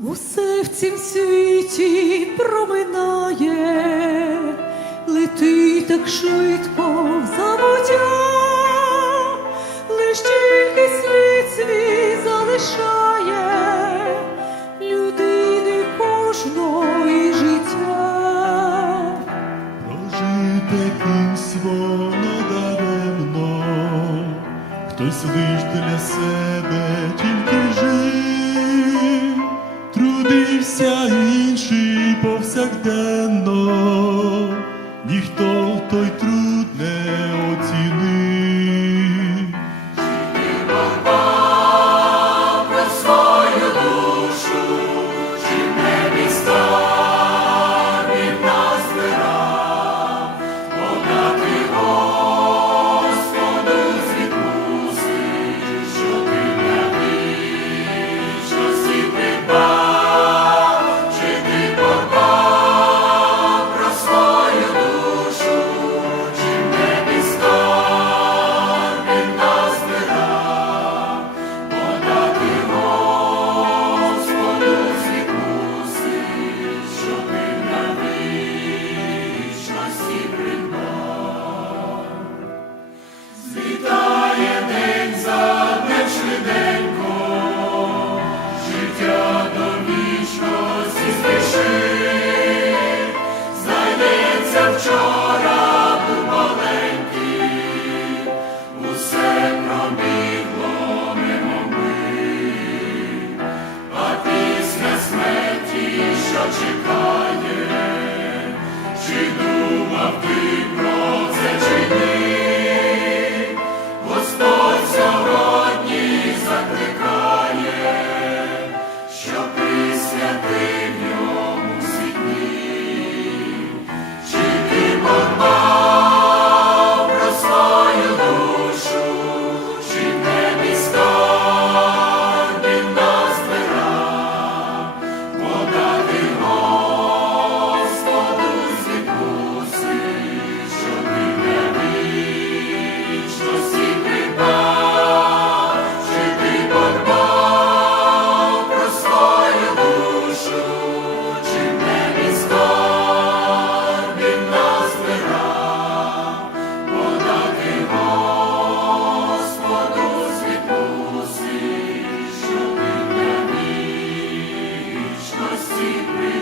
Усе в цім світі проминає, летить так швидко в забуття, лиш тільки слід свій залишає людини кожної життя. Прожите кимсь воно даремно, хтось лиш для себе трудився інший повсякденно, ніхто в той труд and bring you. Amen.